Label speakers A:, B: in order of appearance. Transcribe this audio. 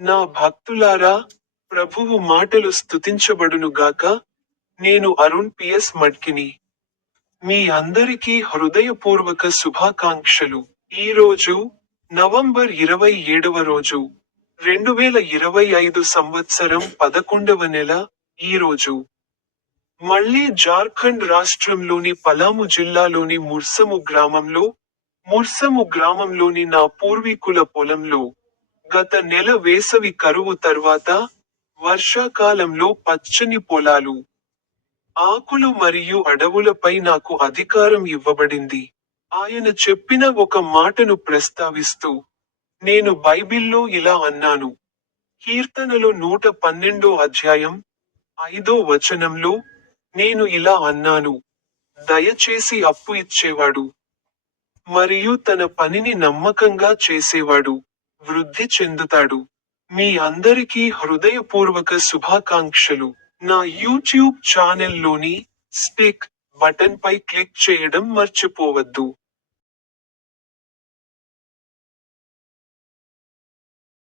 A: నా భక్తులారా ప్రభువు మాటలు స్తుతించబడునుగాక నేను అరుణ్ పిఎస్ మడ్కిని. మీ అందరికీ హృదయపూర్వక శుభాకాంక్షలు. ఈ రోజు నవంబర్ ఇరవై ఏడవ రోజు రెండు వేల ఇరవై ఐదు సంవత్సరం పదకొండవ నెల ఈ రోజు. మళ్ళీ జార్ఖండ్ రాష్ట్రంలోని పలాము జిల్లాలోని ముర్సము గ్రామంలో ముర్సము గ్రామంలోని నా పూర్వీకుల పొలంలో గత నెల వేసవి కరువు తర్వాత వర్షాకాలంలో పచ్చని పొలాలు ఆకులు మరియు అడవులపై నాకు అధికారం ఇవ్వబడింది. ఆయన చెప్పిన ఒక మాటను ప్రస్తావిస్తూ నేను బైబిల్లో ఇలా అన్నాను. కీర్తనలో నూట పన్నెండో అధ్యాయం ఐదో వచనంలో నేను ఇలా అన్నాను. దయచేసి అప్పు ఇచ్చేవాడు మరియు తన పనిని నమ్మకంగా చేసేవాడు. వృద్ధి చెందుతాడు. మీ అందరికీ హృదయపూర్వక శుభాకాంక్షలు. నా యూట్యూబ్ ఛానల్లోని స్టిక్ బటన్ పై క్లిక్ చేయడం మర్చిపోవద్దు.